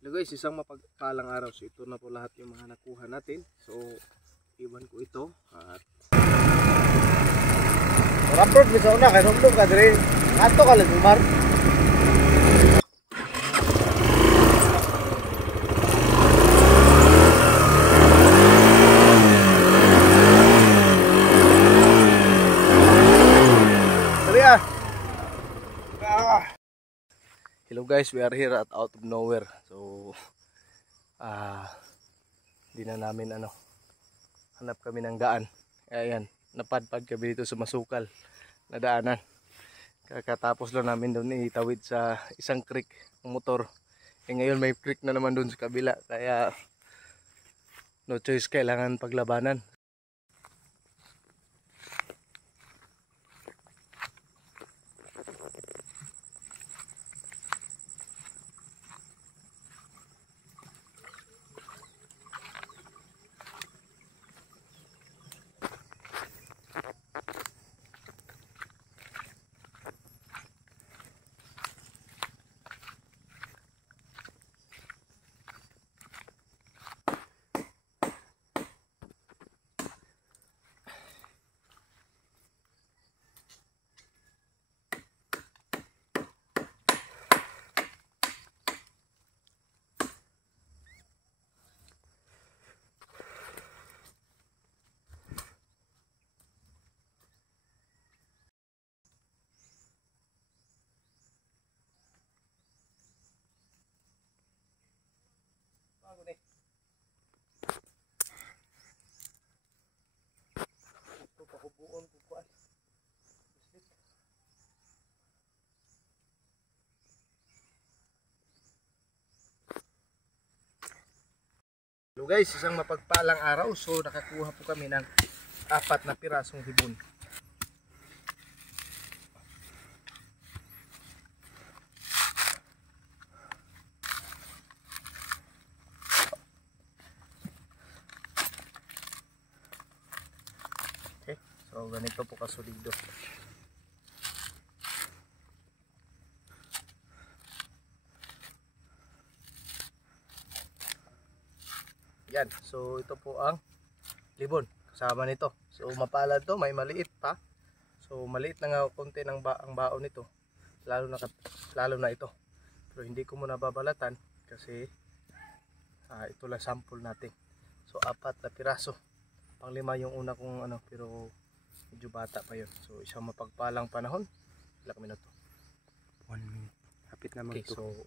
Hello guys, isang mapagpalang araw. So ito na po lahat yung mga nakuha natin. So iwan ko ito at Rapper bisa una kay nungdong ka dire. Ato ka lang Umar. hello guys, we are here at out of nowhere. So di na namin hanap kami ng daan. Ayan, napadpad kami dito sa masukal na daanan. Kakatapos lang namin doon itawid sa isang creek ng motor. Ngayon may creek na naman doon sa kabila, kaya no choice, kailangan paglabanan. Ito pakubuon ko kuan. Hello guys, isang mapagpalang araw. So nakakuha po kami ng 4 na pirasong hibon. Okay, so ganito po kasolido. Yan, so ito po ang libon kasama nito. So mapalad to, may maliit pa. So maliit na nga konti ng ang baon nito. Lalo na ito. Pero hindi ko muna babalatan kasi ito lang sample natin. So 4 na piraso. Pang-5 yung una kong pero medyo bata pa yun. So isang mapagpalang panahon. Ilang minuto? 1 minute. Hapit na Okay, so